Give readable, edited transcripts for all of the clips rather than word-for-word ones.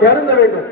திறந்த வேண்டும்.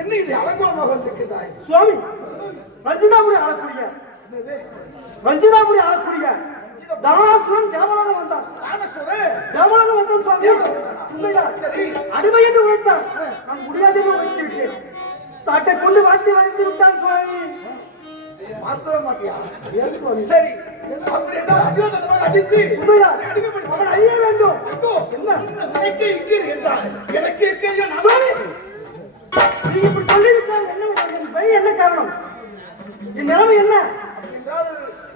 என்ன இது அலங்கோலமாக வந்திருக்கிறாய் சுவாமி? ரஞ்சிதாபுரி ஆளக்கூடிய தானாசுரன் தேவலாக வந்தான். தேவலாக வந்தான் சுவாமி. உண்மையா? சரி, அடிமை என்று உழைத்தான். நான் முடியாது வைத்து விட்டேன். சாட்டை கொண்டு வாழ்த்து வைத்து விட்டான் சுவாமி. மாத்தவே மாட்டியா? சரி, அப்படி என்ன அடித்து உண்மையா? அவன் அழிய வேண்டும். என்ன எனக்கு இருக்கிறது என்றால் எனக்கு இருக்கிறது. நீ இப்படி சொல்லியிருக்காங்க, என்ன வழி, என்ன காரணம்? என் நிலைமை என்ன? என்றால்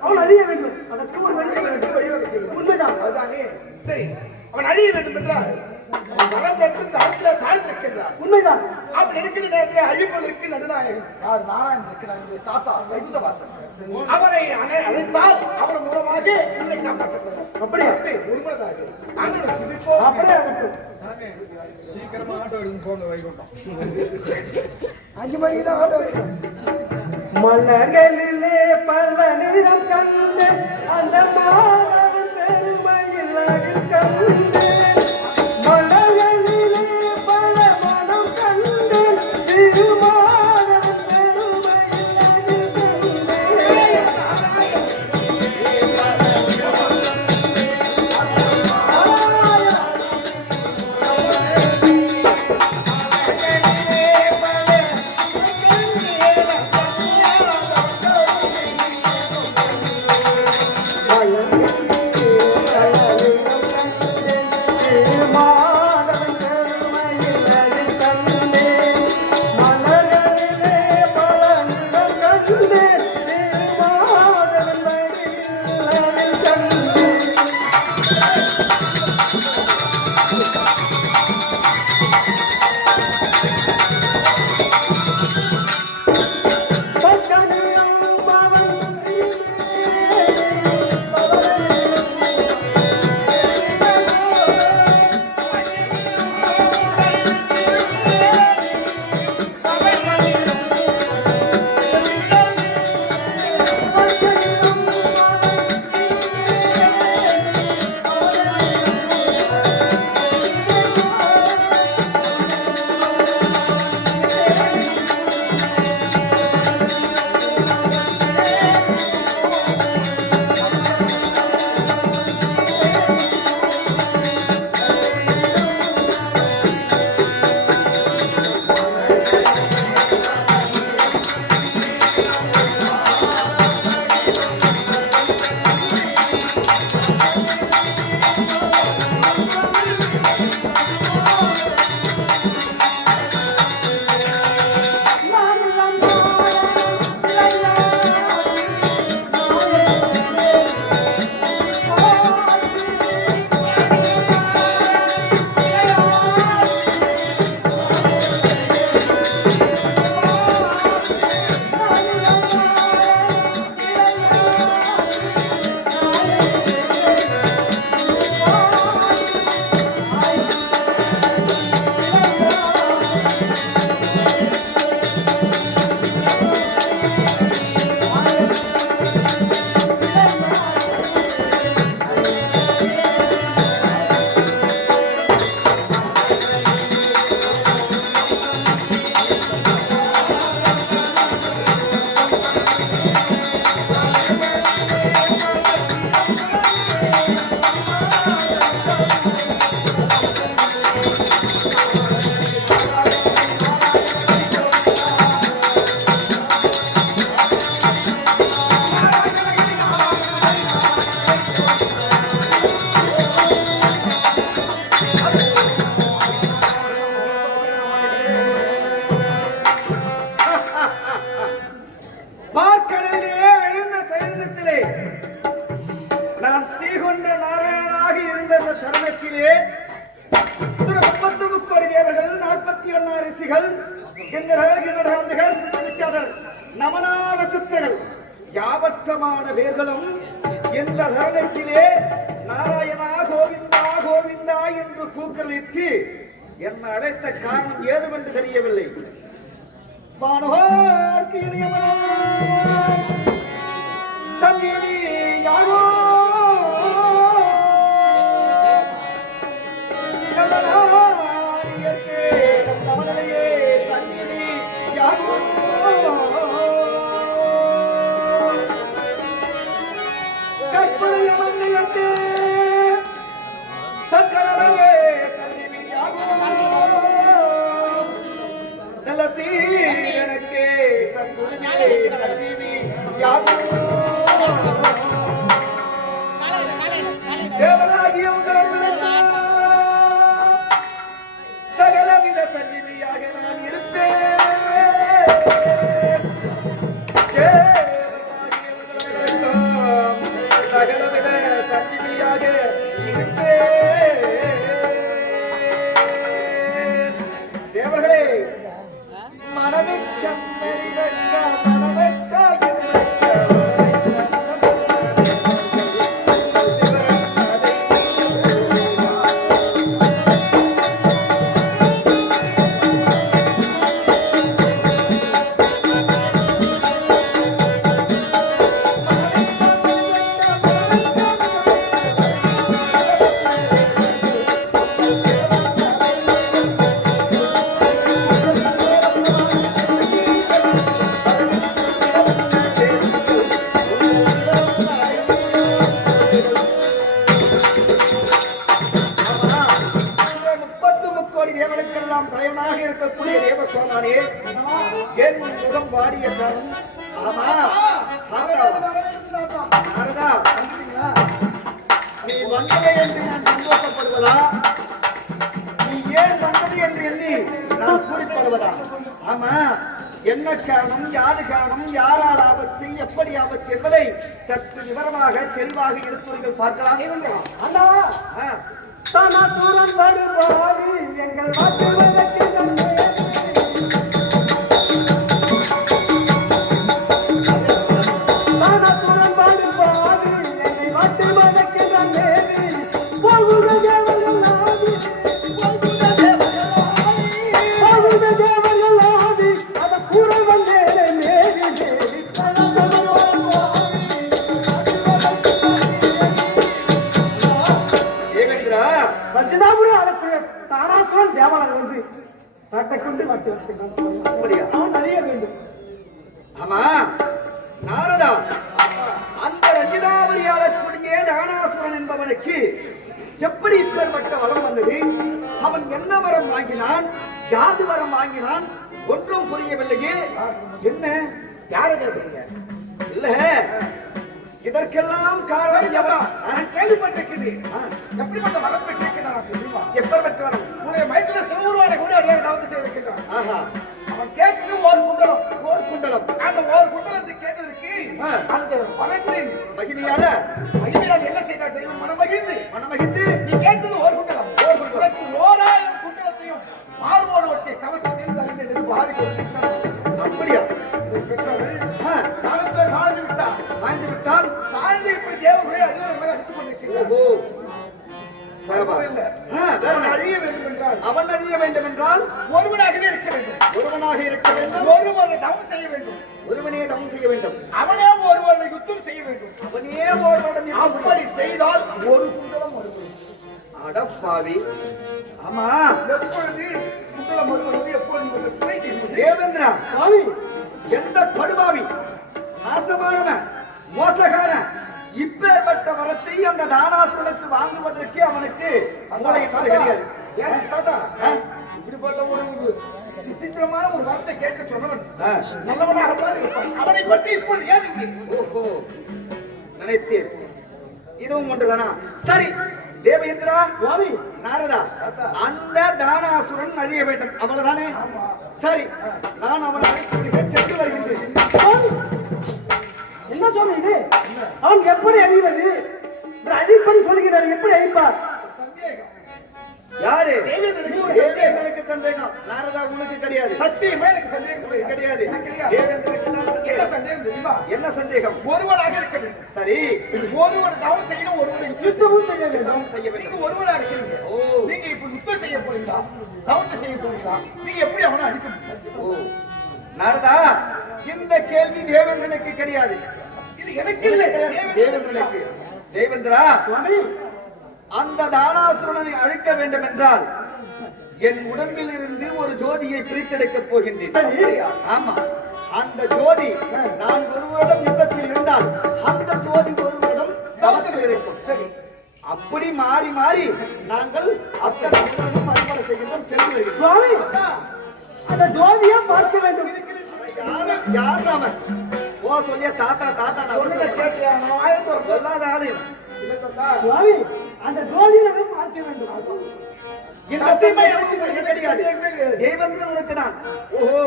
அவன் அழிய வேண்டும். அதற்கு ஒரு வழி அதற்கு வழிவகை செய்யலாம். உண்மைதான். அதுதானே? சரி, அவன் அழிய வேண்டும் என்றால் வரம் பெற்று இந்த அறத்தில் தாழ்ந்திருக்கின்றான். உண்மைதான். அப்படி இருக்கிற நேரத்தில் அழிப்பதற்கு நடுநாயகன் யார்? நாராயணன் இருக்கிறார், இந்த தாத்தா வைகுண்டவாசன். அவரை அழைத்தால் அவர் மூலமாக என்னை காப்பாற்றப்பட்டார். அப்படியே உண்மைதாக அப்படியே ஆகட்டும். சீக்கிரமா ஆட்டோ எடுத்து போங்க வைகுண்டம். 5 மணிக்கு தான் ஆட்டோ எடுக்கும். மலர்களிலே பல நிறம் கண்டு அந்த மாதவன் பெருமையில் அழகு கண்டு மலர்களிலே பல மனம் கண்டு திருமாதவன் பெருமையில் அழகு நான் ஸ்ரீகொண்ட நாராயணனாக இருந்த அந்த தருணத்திலே 33 கோடி தேவர்கள் 41 ரிஷிகள் நமனாத சித்தர்கள் யாவற்றமான பேர்களும் இந்த தருணத்திலே நாராயணா கோவிந்தா கோவிந்தா என்று கூக்கலிட்டு என்ன அழைத்த காரணம் ஏதுவென்று தெரியவில்லை. வானோர்க்கு இனியவனாய் தன்னினி யாரோ நமனாரியர்க்கே நம் நமனிலையே தன்னினி யாரோ கற்பனைய மங்கையர்க்கே தற்கடவையே தன்னினி யாரோ நல்ல சீரனுக்கே தன் குருவிலே தன்னினி யாரோ தேவராகியம் சகலவித சஞ்சீவியாக நான் இருப்பேன். வாடிய காலம். ஆமா நாரதா, நீ வந்ததை என்று நான் சந்தோஷப்படுவதா, நீ ஏன் வந்தது என்று எண்ணி நான் கூறிப்படுவதா? ஆமா, என்ன காரணம், யாது காரணம், யாரால் ஆபத்து, எப்படி ஆபத்து என்பதை சற்று விவரமாக தெளிவாக எடுத்துரைகள் பார்க்கலாம். அண்ணா தானாசுரன் வருவாரி எங்கள் வாக்கில் வழக்கில் தேவாலயம் வந்து சட்டை கொண்டு அவன் அறிய வேண்டும். ஆமா நாரதா, அந்த ரஞ்சிதாபரியாளக்கூடிய தானாசுரன் என்பவனுக்கு எப்படி இப்பேற்பட்ட வரம் வந்தது? அவன் என்ன வரம் வாங்கினான், யாது வரம் வாங்கினான், ஒன்றும் புரியவில்லையே. என்ன யாரை கேட்கிறீங்க? இல்ல, இதற்கெல்லாம் காரணம் எவன்? கேள்விப்பட்டிருக்கிறேன். எப்படிப்பட்ட வரம் பெற்றிருக்கிறான் தெரியுமா? எப்பேற்பட்ட வரம்? உன்னுடைய மைத்திர சிவபெருமானை கூட அதாவது செய்திருக்கிறான். ஆஹா, அவன் கேட்டது ஒரு குண்டலம். ஓர் குண்டலம். அந்த ஒரு குண்டலத்தை கேட்டதற்கு அந்த வரத்தின் மகிமையால என்ன செய்தார் தெரியுமா? மனமகிழ்ந்து நீ கேட்டது ஒரு குண்டலம். ஒரு குண்டலத்துக்கு 1000 குண்டலத்தையும் மார்போடு ஒட்டிய கவசத்தையும் தகுந்த என்று பாரி கொடுத்திருக்கிறார். அப்படியா? தாழ்ந்து விட்டார். வாழ்ந்து விட்டால் தாழ்ந்து இப்படி தேவர்களை அடிவரை மேல அடித்துக் கொண்டிருக்கிறார். ஓஹோ, அழிய வேண்டும் என்றால், அவன் அழிய வேண்டும் என்றால் ஒருவனாகவே இருக்க வேண்டும். ஒருவனாக இருக்க வேண்டும். ஒருவனை தவம் செய்ய வேண்டும். ஒருவனே தவம் செய்ய வேண்டும். அவனே ஒருவனை யுத்தம் செய்ய வேண்டும். அவனே ஒருவனிடம் அப்படி செய்தால் ஒரு குண்டலம் வருவது. அடப்பாவி. ஆமா, எப்பொழுது குண்டலம் வருவது? எப்பொழுது துணை தீர்வது? தேவேந்திரா, எந்த படுபாவி, நாசமானவன், மோசகாரன் இப்பேற்பட்ட வரத்தை அந்த தானாசுரனுக்கு வாங்குவதற்கு அவனுக்கு மூளை என்பது கிடையாது. ஏன் தாத்தா, இப்படிப்பட்ட ஒரு விசித்திரமான ஒரு வார்த்தை கேட்க சொன்னவன் நல்லவனாகத்தான் இருப்பான். அவனை பற்றி இப்போது ஏன் இங்கே? ஓஹோ, நினைத்தேன். இதுவும் ஒன்றுதானா? சரி தேவேந்திரா, நாரதா, அந்த தானாசுரன் அழிய வேண்டும், அவ்வளவுதானே? சரி, நான் அவனை அழைத்து சென்று வருகின்றேன். என்ன சொன்ன இது? அவன் எப்படி அழிவது? அழிப்பன் சொல்லுகிறார், எப்படி அழிப்பார்? யாரு? தேவேந்திரனுக்கு தேவேந்திரனுக்கு சந்தேகம். நாரதா, உனக்கு கிடையாது. சத்தியமே எனக்கு சந்தேகம் கிடையாது. தேவேந்திரனுக்கு தான் சந்தேகம். சந்தேகம் தெரியுமா? என்ன சந்தேகம்? ஒருவனாக இருக்க வேண்டும். சரி, ஒருவன் தவம் செய்யணும், ஒருவனை யுத்தமும் செய்ய வேண்டும். தவம் செய்ய வேண்டும். நீங்க ஒருவனா இருக்கீங்க. ஓ, நீங்க இப்ப யுத்தம் செய்ய போறீங்களா, தவத்தை செய்ய போறீங்களா? நீங்க எப்படி அவனை அழிக்க முடியும்? ஓ நாரதா, இந்த கேள்வி தேவேந்திரனுக்கு கிடையாது. இது எனக்கு இல்லை, தேவேந்திரனுக்கு. தேவேந்திரா, அந்த தானாசுரனை அழிக்க வேண்டும் என்றால் என் உடம்பில் இருந்து ஒரு ஜோதியை பிரித்தெடுக்கப் போகின்றேன். ஆமா, அந்த ஜோதி நான் ஒருவரிடம் யுத்தத்தில் இருந்தால் அந்த ஜோதி ஒருவரிடம் தவத்தில் இருக்கும். சரி, அப்படி மாறி மாறி நாங்கள் அத்தனை அறுவடை செய்கின்றோம், சென்று வருகிறோம். அந்த ஜோதியை பார்க்க வேண்டும். யார் அவன்? ஓ சொல்லிய தாத்தா தாத்தா சொல்லாத ஆளு. அந்த ஜோதியை பார்க்க வேண்டும். இந்த சிம்மை எனக்கு கிடையாது. தேவேந்திரன் உனக்கு தான். ஓஹோ,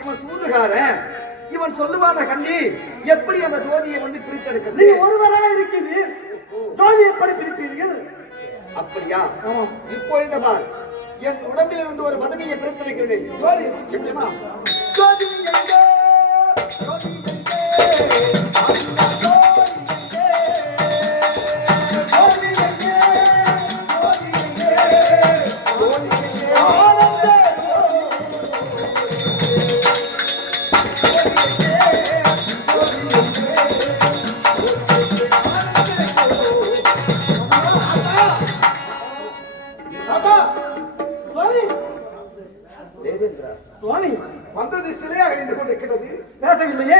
இவன் சூதுகாரன். இவன் சொல்லுவான கண்டி எப்படி அந்த ஜோதியை வந்து பிரித்தெடுக்க? நீ ஒருவராக இருக்கிறீர், ஜோதி எப்படி பிரிப்பீர்கள்? அப்படியா? இப்பொழுது பார், என் உடம்பில் இருந்து ஒரு பதவியை பிரித்தெடுக்கிறேன். ஜோதி எப்படிமா? ஜோதி எங்கே? ஜோதி எங்கே? வந்தது சிலையாக நின்று கொண்டிருக்கிறது. பேசவில்லையே.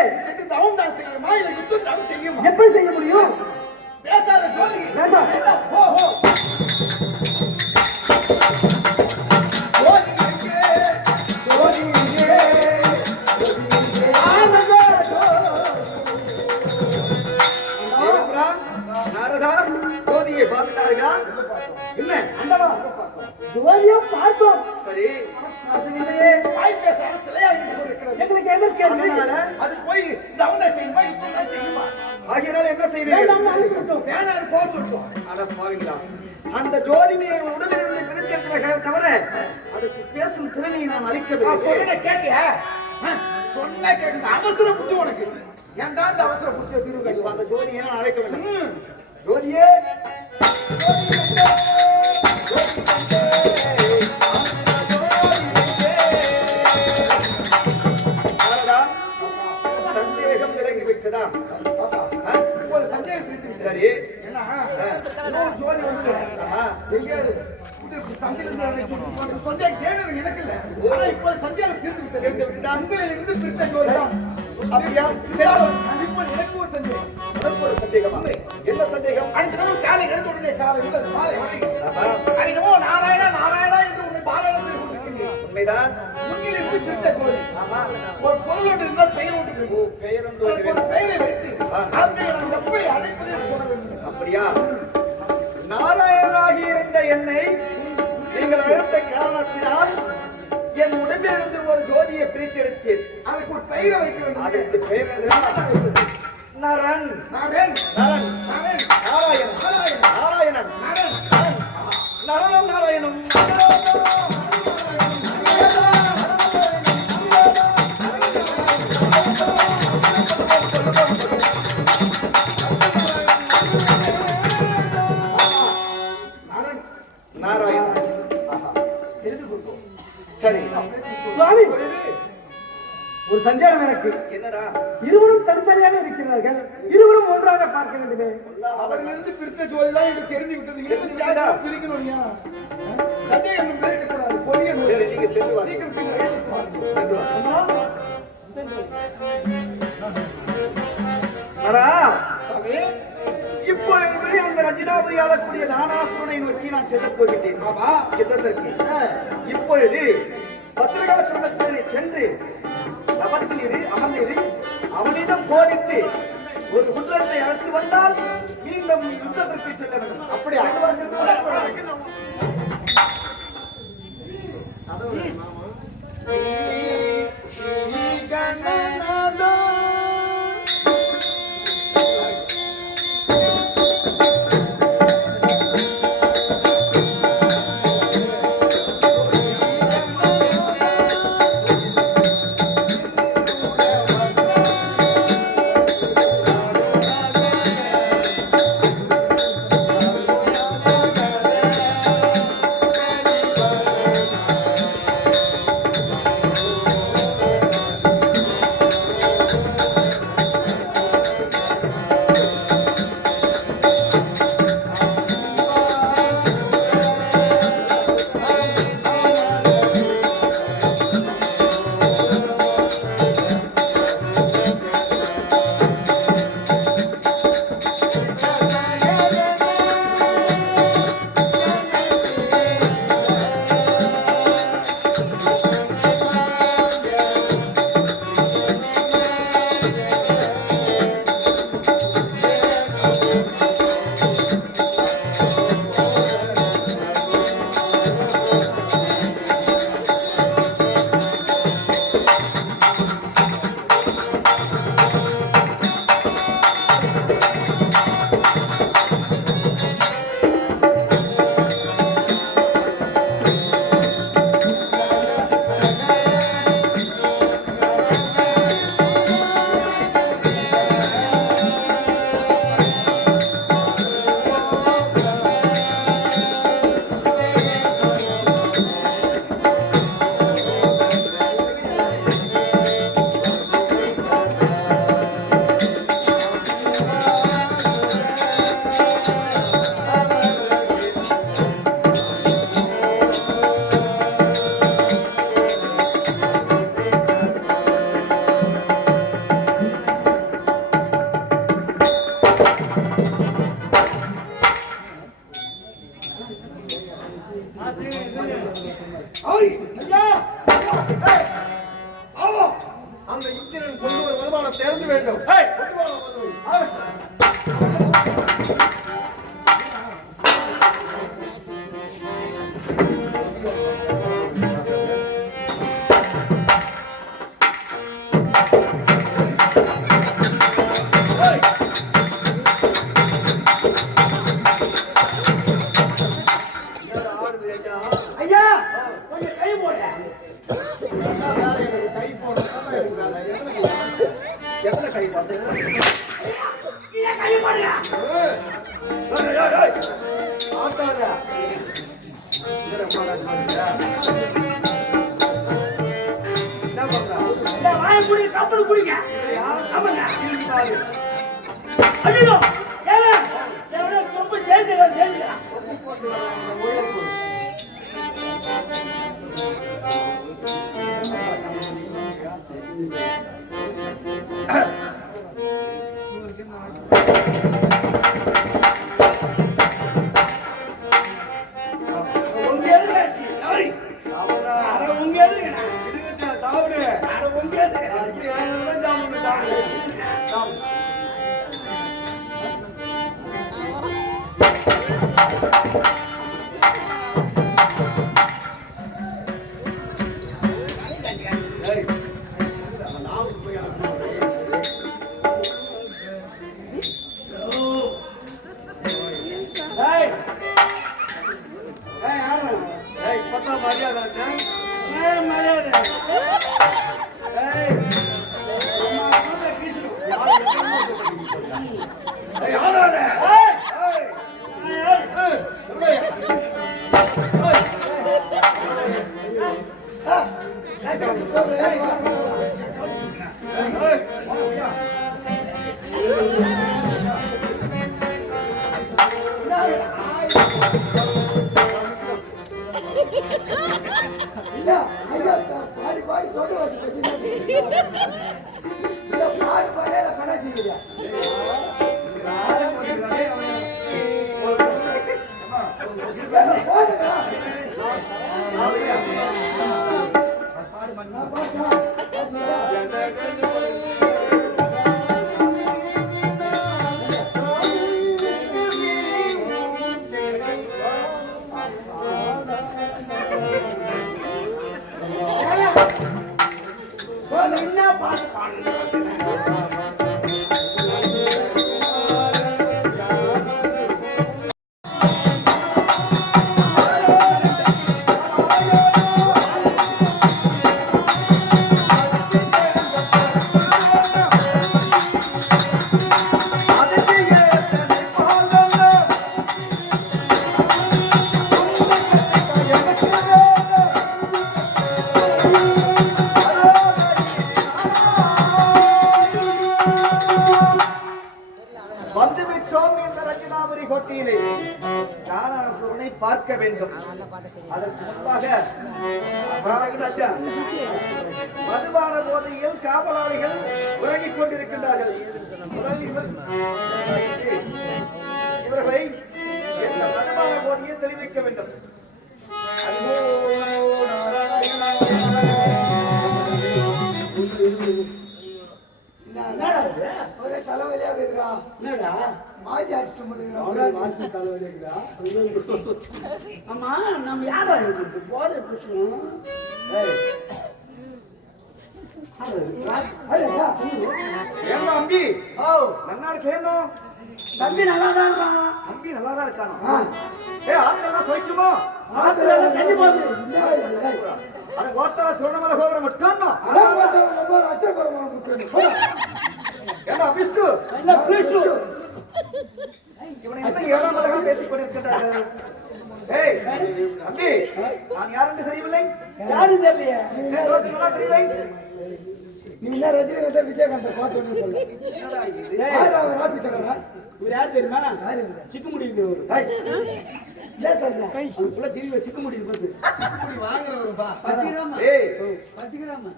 பார்த்தார்களா? என்ன? ஆண்டவா, ஜோதியம் பார்த்தோம். சரி. ஆசையில்லையே. வாய் பேசாத சிலையாக இருக்கிறது. எங்களுக்கு எதற்கு அதனால அது போய் தவணை செய்யுமா யுத்தம் செய்யுமா? ஆகையினால் என்ன செய்தீர்கள்? வேண்டாம்னு அனுப்பிவிட்டோம். வேணாம் போக சொல்லுவோம். அட பாவிங்களா, அந்த ஜோதிமையை உடம்பிலிருந்து பிடித்திருக்கிற தவிர அதுக்கு பேசும் திறனை நான் அளிக்கவில்லை. சொன்ன கேட்டியா? சொன்ன கேட்க அவசர புத்தி உனக்கு. ஏன் தான் இந்த அவசர புத்தியை தீர்வு இப்ப கட்டுவாங்க? அந்த ஜோதியை நான் அழைக்க வேண்டும். ஜோதியே, சந்தேகம் விலகி விட்டதா? இப்போது சந்தேகம் தீர்த்து சரி. என்ன இன்னொரு ஜோதி வந்து ஆமா. எங்கேயாவது இது சந்தேகம் சந்தேகம் கேட்கறது எனக்கு இல்ல. ஆனா இப்போது சந்தேகம் தீர்த்து விட்டது. தீர்த்து விட்டதா? உண்மையிலிருந்து பிரித்த ஜோதி தான். அப்படியா? இப்போ எனக்கு ஒரு சந்தேகம். உனக்கு ஒரு சந்தேகமா? என்ன சந்தேகம்? அடுத்த தடவை காலை எழுந்த உடனே காலை முதல் மாலை வரை ஆமா. அறினமோ நாராயணா நாராயணா என்று உன்னை பாராயணம் செய்து கொண்டிருக்கிறேன். உண்மைதான். முன்னிலிருந்து பிரித்த ஜோதி. ஆமா. ஒரு பொருள் ஒன்று இருந்தால் பெயர் ஒன்று ஓ, இருக்கும். பெயர் ஒன்று அதற்கு ஒரு பெயரை வைத்து அதை நான் எப்படி அழைப்பது என்று சொல்ல வேண்டும். அப்படியா? நாராயணனாகி இருந்த என்னை நீங்கள் அழைத்த காரணத்தினால் என் உடம்பிலிருந்து ஒரு ஜோதியை பிரித்தெடுத்தேன். அதுக்கு ஒரு பெயரை வைக்க வேண்டும். அதற்கு பெயர் எது? நரன். நாராயண் நரன். நாராயண் நாராயணன். நாராயணன். நாராயண் நரனும் நாராயணும். நாராயண் நாராயணன். எழுதி கொடுத்தோம். சரி. சுவாமி, ஒரு சந்தேகம் எனக்கு. என்னடா? இருவரும் தனித்தனியாக இருக்கிறார்கள், இருவரும் ஒன்றாக பார்க்க வேண்டுமே. அவரிலிருந்து பிரித்த ஜோதி தான் எனக்கு தெரிந்து விட்டது. இருந்து சேர்ந்து பிரிக்கணும் இல்லையா? சந்தேகம் இருக்கக்கூடாது. பொய்ய நோய். சரி, நீங்க சென்று வாங்க. சீக்கிரம் சீக்கிரம் எழுதி வாங்க. சென்று வாங்க. நரா, சாமி, இப்பொழுது அந்த ரஜினாபுரி ஆளக்கூடிய தானாசுரனை நோக்கி நான் செல்லப் போகின்றேன். ஆமா. யுத்தத்திற்கு. இப்பொழுது பத்திரகாசுரனை சென்று தவத்தில் இரு, அமர்ந்திரு, அவனிடம் போரிட்டு ஒரு குற்றத்தை அழைத்து வந்தால் மீண்டும் யுத்தத்திற்கு செல்ல வேண்டும். அப்படியா? கப்பல் குடிங்க. ஆமாங்க. ஐயோ ஏங்க சொம்பு சேர்ந்துக்கலாம். பார்க்க வேண்டும். அதற்கு முன்பாக மதுபான போதையில் காவலாளிகள் உறங்கிக் கொண்டிருக்கின்றார்கள். முதல் இவர்களை இந்த மதுபான போதையை தெளிவிக்க வேண்டும். ஒரே தலைவலியாக இருக்கா? என்னடா மாஜி அடிச்சு மாசி தலைவலியா? ஆமா, நம்ம யாரா இருக்கு போதை புடிச்சோம். அம்பி நல்லா இருக்கேனும். தம்பி நல்லாதான் இருக்கான். தம்பி நல்லாதான் இருக்கானோ? ஆத்தெல்லாம் சோய்க்குமோ? ஆத்தெல்லாம் கண்ணி போகுது. அட ஓட்டால திருவண்ணாமலை கோபுரம் மட்டும் என்ன அபிஷ்டு இவனை என்ன ஏழாம் அழகா பேசிக் கொண்டிருக்கின்றார்கள். ஏய் அம்பி, நான் யாருன்னு தெரியவில்லை. யாரும் தெரியலையே. தெரியலை. நீ என்ன ரஜினி வந்து விஜயகாந்த் பார்த்து சொல்லு. இவர் யார் தெரியுமா? சிக்க முடியுது.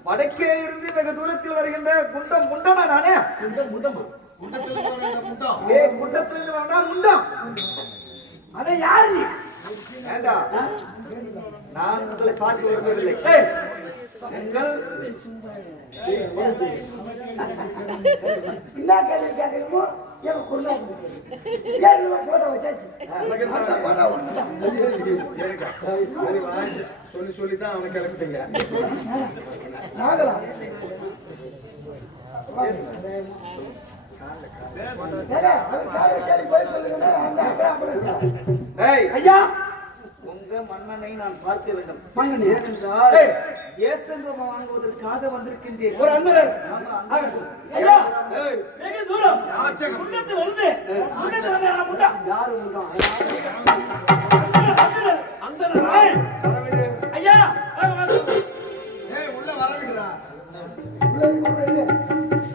வடக்கே இருந்து வெகு தூரத்தில் வருகின்ற குண்டம் முண்டமா? நானே முண்டமா? குண்டத்திலிருந்து வரா முண்டம். அதை யாரு நீ? வேண்டாம், நான் உங்களை பார்க்க விரும்பவில்லை. என்ன கேள்வி கேட்கணுமோ சொல்லி சொல்லிதான் அவனை கிளம்பிட்டீங்க. ஐயா, உங்க மன்னனை நான் பார்க்க வேண்டும். மன்னன் ஏசங்கம் வாங்குவதற்காக வந்திருக்கின்றேன். ஒரு அந்தரர். ஐயா, வெகு தூரம். குண்டத்தில் இருந்து முண்டத்தில் வந்தா முண்டா. யாரு முகம் அந்த வரவிடு ஐயா ஏய் உள்ள வரவிடுடா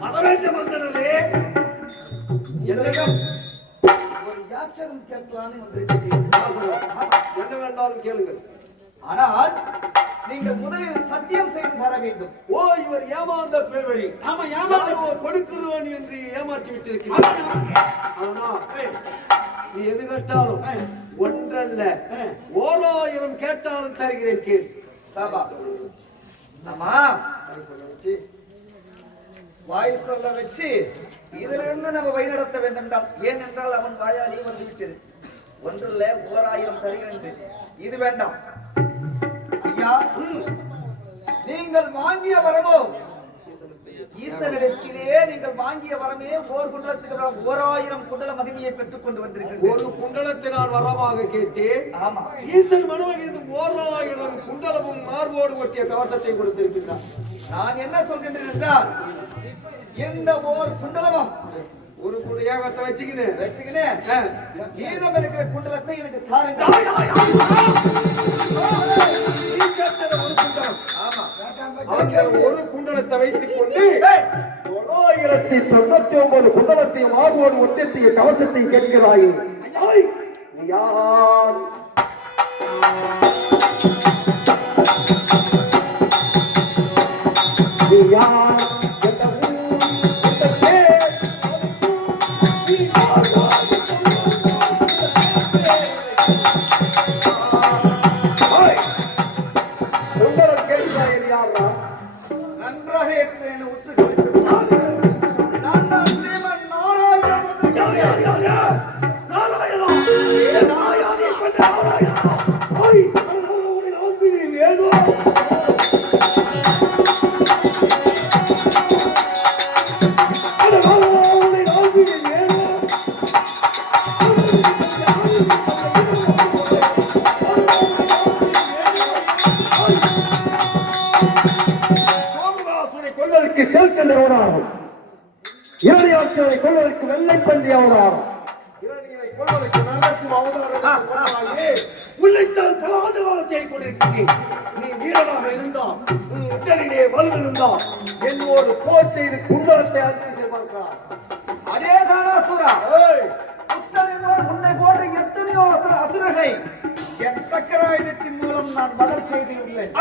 வர வேண்டும் வந்தனரே. என்னிடம் ஒரு யாச்சகம் கேட்கலான்னு வந்திருக்கிறேன். என்ன வேண்டாலும் கேளுங்கள். ஆனால் நீங்கள் முதலில் சத்தியம் செய்து தர வேண்டும். ஓ இவர் ஏமாந்த பேர்வழி. ஆமா ஏமாந்து யாரோ கொடுக்கிறவன் என்று ஏமாற்றி விட்டிருக்கிறார். ஆனா நீ எது கேட்டாலும் ஒன்றல்ல 1000 கேட்டாலும் தருகிறேன் கேள். சாபா ஆமா வாய் சொல்ல வச்சு இதுல இருந்து நம்ம வழி நடத்த வேண்டும் தான். ஏனென்றால் அவன் வாயாலேயே வந்து விட்டது. ஒன்றில்ல 1000 தருகிறேன். இது வேண்டாம் ஐயா. நீங்கள் வாங்கிய வரமோ ஈசனிடத்திலே நீங்கள் வாங்கிய வரமே ஓர் குண்டலத்துக்கு 1000 குண்டல மகிமையை பெற்றுக் கொண்டு வந்திருக்கிறீர்கள். ஒரு குண்டலத்தை நான் வரமாக கேட்டேன். ஆமா ஈசன் மனுமகிழ்ந்து 1000 குண்டலமும் மார்போடு ஒட்டிய கவசத்தை கொடுத்திருக்கிறார். நான் என்ன சொல்கின்றேன் என்றால் இந்த ஓர் குண்டலமும் ஒரு ஏகத்தை வச்சுக்கின்னு மீதம் இருக்கிற குண்டலத்தை எனக்கு தாருங்க. அந்த ஒரு குண்டலத்தை வைத்துக் கொண்டு 999 குண்டலத்தையும் மார்போடு ஒட்டிய கவசத்தையும் கேட்கிறாயே. நீ யார்? நீ யார்? எந்த ஊர்? எந்த பேர்? நீ யார்? குண்டலம் கேட்கிறாய் யாரா? நன்றாக ஏற்று என்னை உற்று கவனித்து பாருங்கள். நான் தான் ஸ்ரீமன் நாராயணன் வந்திருக்கிறேன். கொள்வதற்கு செல்கண்டை அவராகும். இரணியாட்சியை கொள்வதற்கு வெள்ளைப்பன்றி அவராகும். இரணியை கொள்வதற்கு நரசிம்ம அவதாரம். உள்ளைத்தான் பல ஆண்டு காலத்தை கொண்டிருக்கிறேன். நீ வீரனாக இருந்தால் உன் உடலிலே வலுவிருந்தால் என்னோடு போர் செய்து குண்டலத்தை அறுத்து செய்வார்களா? அதே தானாசுரா உன்னை போன்ற எத்தனையோ அசுரர்களை என் சக்கராயுதத்தின் மூலம் நான் வதம் செய்துள்ளேன்.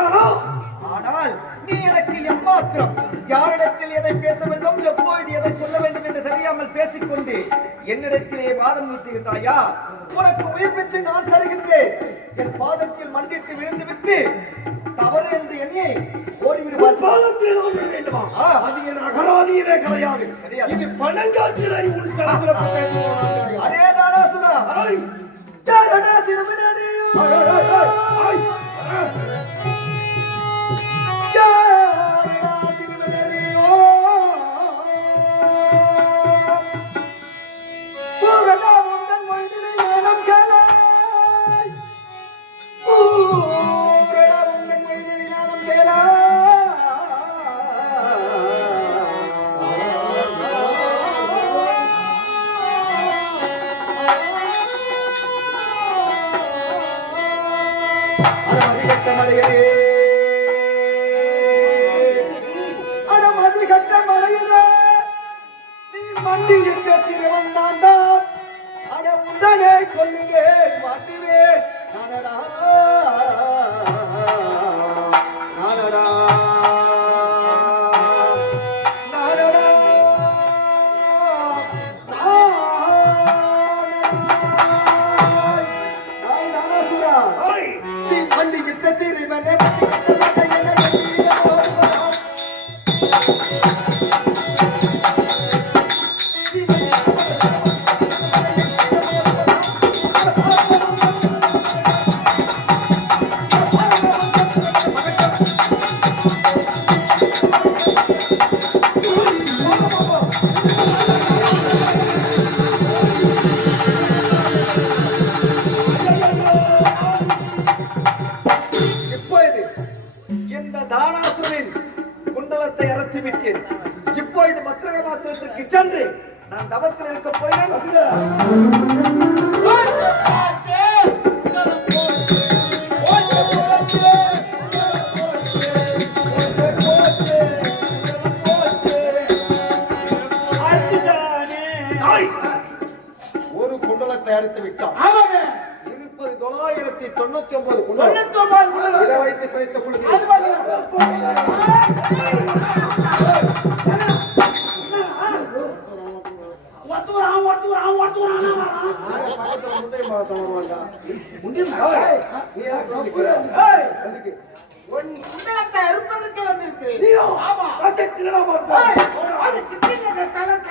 ஆனால் நீ எனக்கு எம்மாத்திரம் யாரிடத்தில் எதை பேச வேண்டும், எப்பொழுது எதை சொல்ல வேண்டும் என்று தெரியாமல் பேசிக்கொண்டு என்னிடத்திலே வாதம் நிறுத்துகின்றாயா? உனக்கு உயிர் பெற்று நான் தருகின்றேன். என் பாதத்தில் மண்டிட்டு விழுந்து விட்டு தவறு என்று எண்ணி ஓடிவிடுவார். பாதத்தில் நான் விழ வேண்டுமா? அது என் அகராதியிலே கிடையாது. இது பணங்காற்றிலே உன் சலசலப்பு. அதே தானாசுரா யாரடா சிறுமினே மண்டியிட்ட சிறுவன் தாண்டா அட உடனே கொல்லுவேன் மாட்டுவேன் நானடா நானடா நானடா நானசுரா மண்டியிட்ட சிறுவனே அறுத்து விட்டான். ஆமாங்க. இருப்பது 999 குண்டலம். 99 குண்டலம். இதை வைத்து பிழைத்துக் கொள்கிறேன். அது உன் குண்டலத்தை அறுப்பதற்கு வந்திருக்கிறேன். நீயோ? ஆமா. ப்ராஜெக்ட் இல்லடா பாப்பா. அது கிட்டிங்க கலக்க.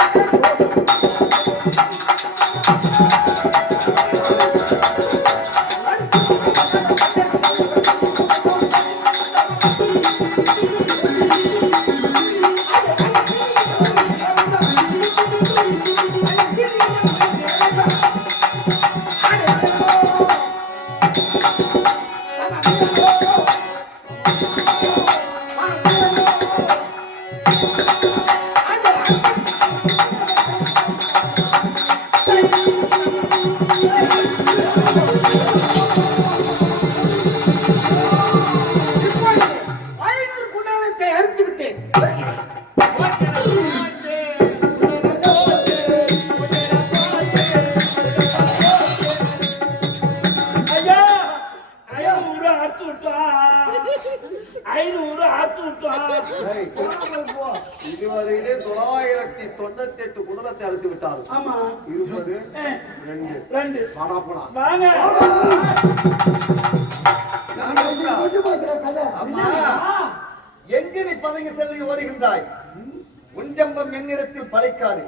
இதுவரையிலே 998 குண்டலத்தை அறுத்து விட்டார். ஆமா. இருப்பது 2. 2. வாடா வாங்க. அம்மா, எங்கே நீ பதங்கி செல்லி ஓடுகின்றாய்? உஞ்சம்பம் என்னிடத்தில் பழைக்காது.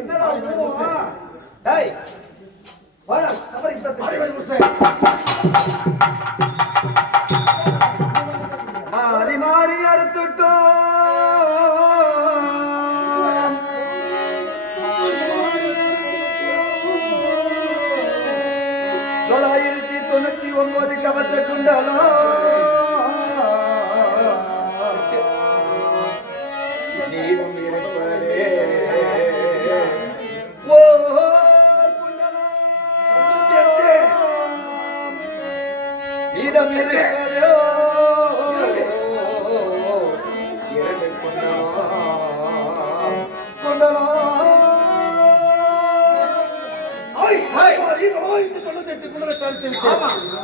என்னடா டேய், வாடா, சபரி யுத்தத்துக்கு. மாறி மாறி அறுத்து விட்டோம். 999 கவச குண்டலம். நீரும் இருப்பதே ஓ குண்டலம். நீதம் இருப்பதோ 2 குண்டலம்.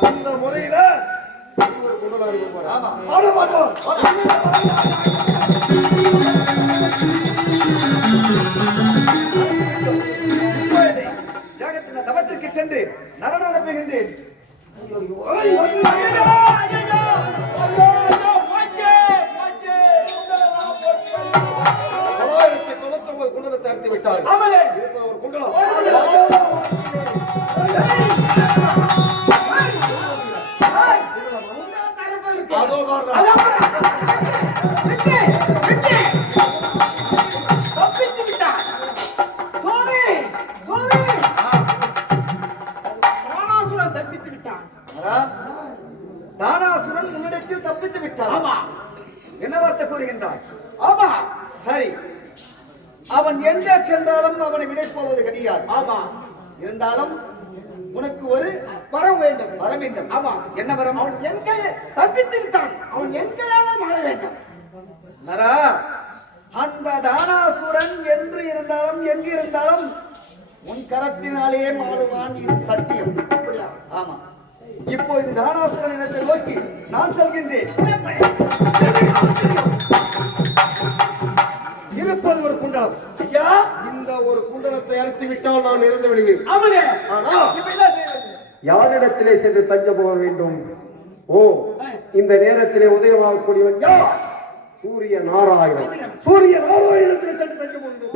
இந்த முறையில ஒரு குண்டலம் அறுக்க போறேன். ஆமா. ஆட பாப்போம். ஜாகத்தின் தவத்திற்கு சென்று நரன் அனுப்புகின்றேன். 999 குண்டலத்தை அறுத்து விட்டார்கள். ஆமாங்க. இருப்பது ஒரு குண்டலம். அதோ பாருடா. தப்பித்து விட்டான். சுவாமி, சுவாமி. தானாசுரன் தப்பித்து விட்டான். தானாசுரன் உன்னிடத்தில் தப்பித்து விட்டான். ஆமா. என்ன வார்த்தை கூறுகின்றான்? ஆமா. சரி, அவன் எங்கே சென்றாலும் அவனை விடை போவது கிடையாது. ஆமா. இருந்தாலும் உனக்கு ஒரு வரம் வேண்டும். வரம் வேண்டும். ஆமா. என்ன வரம்? அவன் என் கையை தப்பித்து விட்டான். அவன் என் கையால மாற வேண்டும். நரா, அந்த தானாசுரன் என்று இருந்தாலும் எங்கு இருந்தாலும் உன் கரத்தினாலேயே மாடுவான். இது சத்தியம். அப்படியா? ஆமா. இப்போ இது தானாசுரன் இடத்தை நோக்கி நான் செல்கின்றேன். இருப்பது ஒரு குண்டலம். ஐயா, இந்த ஒரு குண்டலத்தை அறுத்து விட்டால் நான் இறந்து விடுவேன். ஆமாங்க. ஆனா இப்ப என்ன செய்யறது? யாரிடத்திலே சென்று தஞ்சம் போக வேண்டும்? ஓ, இந்த நேரத்திலே உதயமாகக்கூடியவன் யார்? சூரிய நாராயணன். சூரிய நாராயணத்திலே சென்று தஞ்சம் போக வேண்டும்.